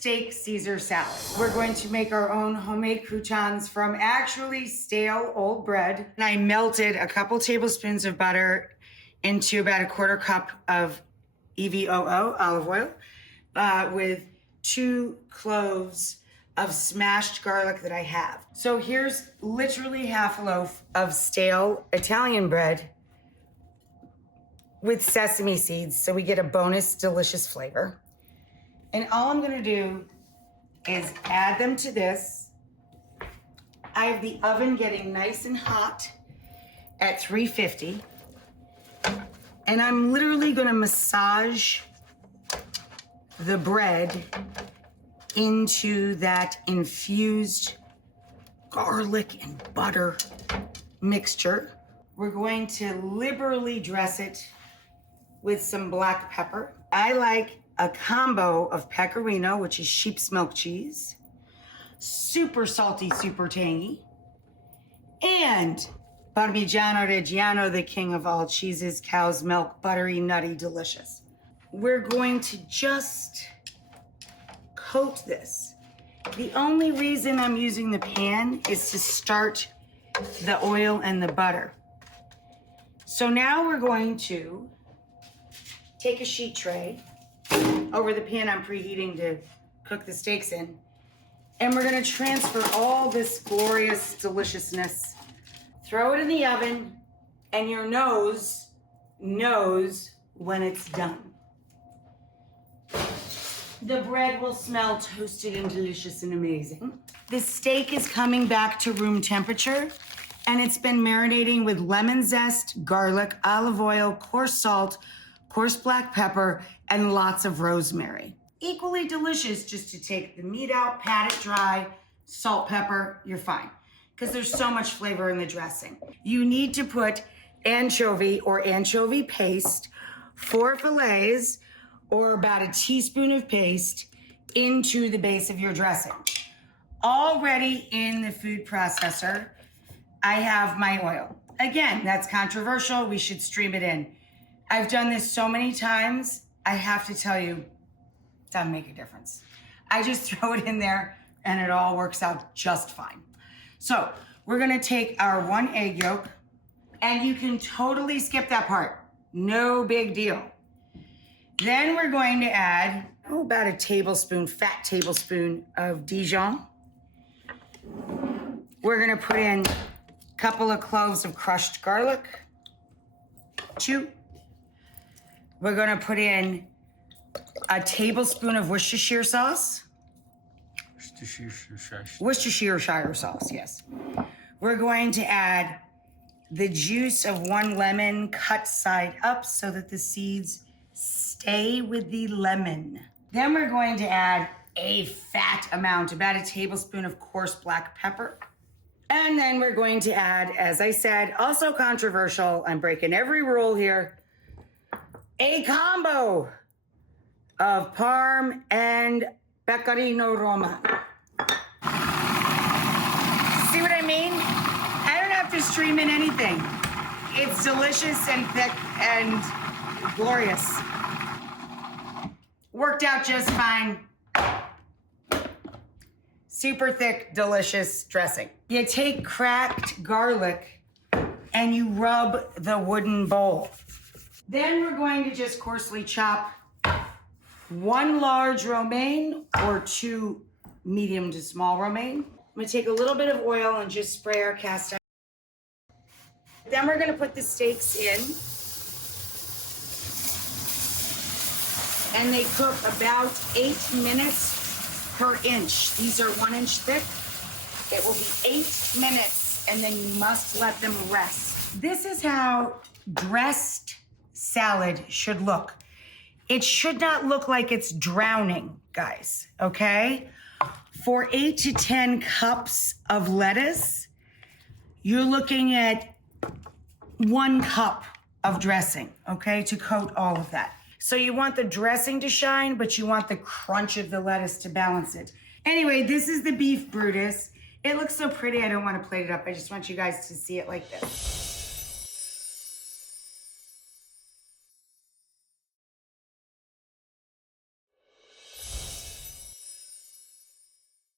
steak Caesar salad. We're going to make our own homemade croutons from actually stale old bread. And I melted a couple tablespoons of butter into about a quarter cup of EVOO, olive oil, with 2 cloves of smashed garlic that I have. So here's literally half a loaf of stale Italian bread with sesame seeds, so we get a bonus delicious flavor. And all I'm gonna do is add them to this. I have the oven getting nice and hot at 350. And I'm literally gonna massage the bread into that infused garlic and butter mixture. We're going to liberally dress it with some black pepper. I like a combo of pecorino, which is sheep's milk cheese, super salty, super tangy, and Parmigiano Reggiano, the king of all cheeses, cow's milk, buttery, nutty, delicious. We're going to just coat this. The only reason I'm using the pan is to start the oil and the butter. So now we're going to take a sheet tray over the pan I'm preheating to cook the steaks in, and we're gonna transfer all this glorious deliciousness, throw it in the oven, and your nose knows when it's done. The bread will smell toasted and delicious and amazing. The steak is coming back to room temperature, and it's been marinating with lemon zest, garlic, olive oil, coarse salt, coarse black pepper, and lots of rosemary. Equally delicious just to take the meat out, pat it dry, salt, pepper, you're fine. Because there's so much flavor in the dressing. You need to put anchovy or anchovy paste, 4 fillets, or about a teaspoon of paste into the base of your dressing. Already in the food processor, I have my oil. Again, that's controversial, we should stream it in. I've done this so many times, I have to tell you, it doesn't make a difference. I just throw it in there and it all works out just fine. So we're gonna take our 1 egg yolk, and you can totally skip that part, no big deal. Then we're going to add, about a tablespoon, fat tablespoon of Dijon. We're gonna put in a couple of cloves of crushed garlic, 2. We're gonna put in a tablespoon of Worcestershire sauce. Worcestershire sauce, yes. We're going to add the juice of 1 lemon cut side up so that the seeds stay with the lemon. Then we're going to add a fat amount, about a tablespoon of coarse black pepper. And then we're going to add, as I said, also controversial, I'm breaking every rule here, a combo of Parm and Pecorino Romano. See what I mean? I don't have to stream in anything. It's delicious and thick and glorious. Worked out just fine. Super thick, delicious dressing. You take cracked garlic and you rub the wooden bowl. Then we're going to just coarsely chop 1 large romaine or 2 medium to small romaine. I'm gonna take a little bit of oil and just spray our cast iron. Then we're gonna put the steaks in. And they cook about 8 minutes per inch. These are 1 inch thick. It will be 8 minutes, and then you must let them rest. This is how dressed salad should look. It should not look like it's drowning, guys, okay? For 8 to 10 cups of lettuce, you're looking at 1 cup of dressing, okay, to coat all of that. So you want the dressing to shine, but you want the crunch of the lettuce to balance it. Anyway, this is the beef Brutus. It looks so pretty, I don't want to plate it up. I just want you guys to see it like this.